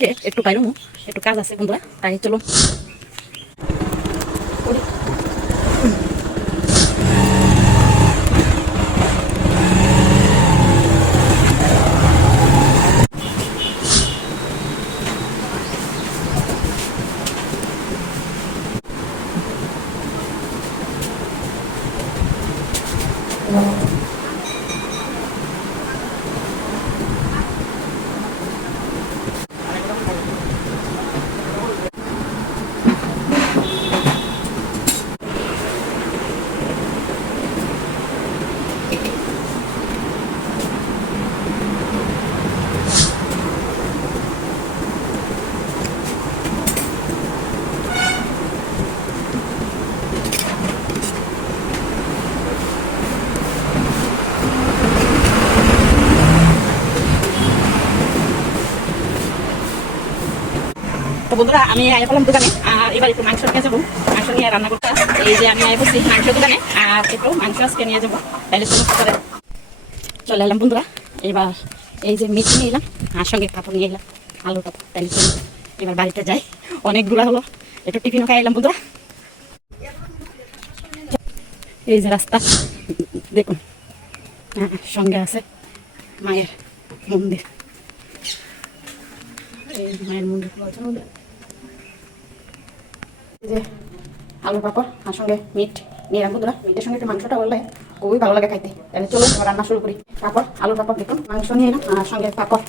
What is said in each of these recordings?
আজকে একটু বাইরে একটু কাজ আছে বন্ধুরা তাই চলো। তো বন্ধুরা আমি আয়া পেলাম দোকানে আর এবার একটু মাংস নিয়ে যাব। মাংস নিয়ে রান্না করতে। এই যে আমি আয়া বসছি মাংস দোকানে আর একটু মাংস আজকে নিয়ে যাব। তাহলে করে চলে এলাম বন্ধুরা এবার এই যে মিট নিয়ে এলাম আর সঙ্গে কাপড় নিয়ে এলাম আলু কাপড় তাহলে এবার বাড়িতে যাই। অনেকগুলো হলো একটু টিফিনও খাই এলাম বন্ধুরা। এই যে রাস্তা দেখুন। হ্যাঁ, সঙ্গে আছে মায়ের মন্দির। মায়ের মন্দির খোলা আছে মন্দির। এই যে আলু পাপড় আর সঙ্গে মিট, নিয়ে রাখব তোরা। মিটের সঙ্গে একটু মাংসটা বললে খুবই ভালো লাগে খাইতে। তাহলে চলো রান্না শুরু করি। পাপড় আলু পাপড় দেখুন। মাংস নিয়ে এলাম আর সঙ্গে পাপড়।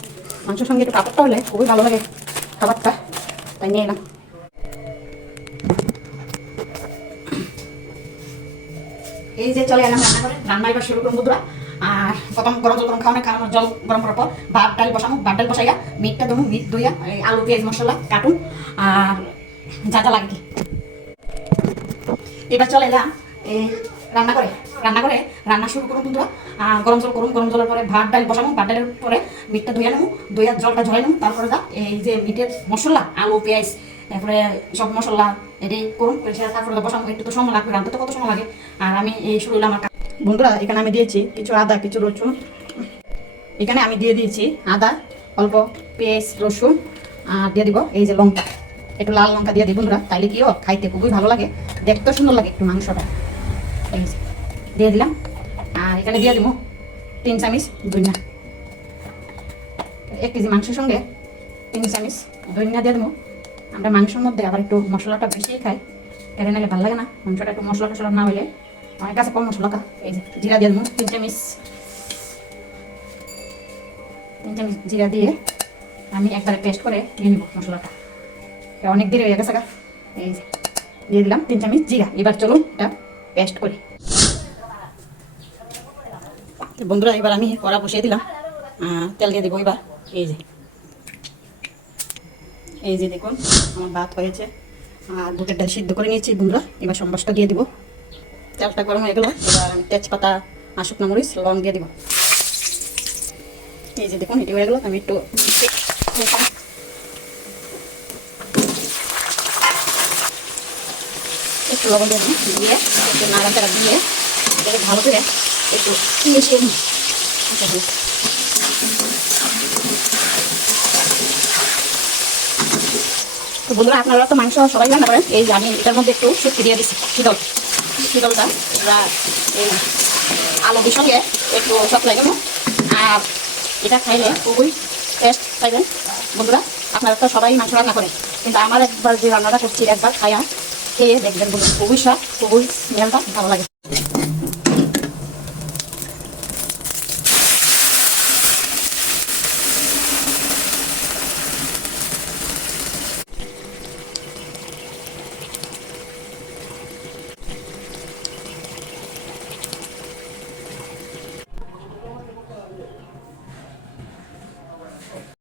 মাংসের সঙ্গে একটু পাপড়টা হলে খুবই ভালো লাগে খাবারটা। তাই নিয়ে এলাম। এই যে চলে এলাম রান্না করে রান্না এবার শুরু করুন বন্ধুরা। আর প্রথম গরম জল গরম খাওয়ানো খাওয়ানোর জল গরম করার পর ভাত, ডাল বসানো ভাত, ডাল বসাইয়া মিটটা দেবো মিট দইয়া আলু পেঁয়াজ মশলা কাটুন। আর যা যা লাগে এবার চলে এলাম এই রান্না করে রান্না করে, রান্না শুরু করুন বন্ধুরা। গরম জল করুন, গরম জলের পরে ভাত, ডাল বসাবো, ভাত, ডালের পরে মিটটা ধুয়ে নেব দইয়ার জলটা ঝরাই নেব, তারপরে দা এই যে মিটের মশলা, আলু, পেঁয়াজ, তারপরে সব মশলা এটি করুন তারপরে বসাবো, একটু তো সময় লাগবে রান্না তো কত সময় লাগে। আর আমি এই শুরু হলাম আমার বন্ধুরা, এখানে আমি দিয়েছি কিছু আদা, কিছু রসুন। এখানে আমি দিয়ে দিয়েছি আদা, অল্প পেঁয়াজ, রসুন, আর দিয়ে দিব এই যে লঙ্কা। একটু লাল লঙ্কা দিয়ে দিই বন্ধুরা, তাইলে কিও খাইতে খুবই ভালো লাগে, দেখতে সুন্দর লাগে একটু মাংসটা। দিয়ে দিলাম। আর এখানে দিয়ে দিব তিন চামিচ ধনিয়া। এক কেজি মাংসের সঙ্গে তিন চামিচ ধনিয়া দিয়ে দেবো। আমরা মাংসের মধ্যে আবার একটু মশলাটা বেশি খাই। কেড়ে নিলে ভালো লাগে না, মাংসটা একটু মশলা টশলা না হলে অনেক আছে কম মশলা এই যে, জিরা দিয়ে দেবো তিন চামিচ। তিন চামিচ জিরা দিয়ে আমি একবারে পেস্ট করে নিয়ে নিব মশলাটা। অনেক দেরি হয়ে গেছে গা। এই যে, দিয়ে দিলাম তিন চামচ জিরা। এবার চলুন এটা পেস্ট করি। বন্ধুরা, এবার আমি কড়া বসিয়ে দিলাম। তেল দিয়ে দেবো এবার। এই যে এই যে দেখুন, আমার ভাত হয়েছে। আর বুটের ডাল সিদ্ধ করে নিয়েছি বন্ধুরা। এবার সম্বাসটা দিয়ে দিব। তেলটা গরম হয়ে গেল। এবার আমি তেজপাতা আর শুকনো মরিচ লং দিয়ে দিব। এই যে দেখুন এটি হয়ে গেল। আমি একটু একটু লবণ দিই, দিয়ে একটু নাড়াচাড়া দিয়ে এটাকে ভালো করে একটু মিশিয়ে নিই। বন্ধুরা, আপনারা তো মাংস সবাই রান্না করেন, এই আমি এটার মধ্যে একটু শুক্তি দিয়ে দিচ্ছি শীতল। শীতলটা এই আলুর সঙ্গে একটু সব লাগে আর এটা খাইলে খুবই টেস্ট পাইবেন। বন্ধুরা, আপনারা তো সবাই মাংস রান্না করেন, কিন্তু আমার একবার যে রান্নাটা করছি, একবার খাইয়া খেয়ে দেখবেন খুবই স্বাদ খুবই স্মেলটা ভালো লাগে।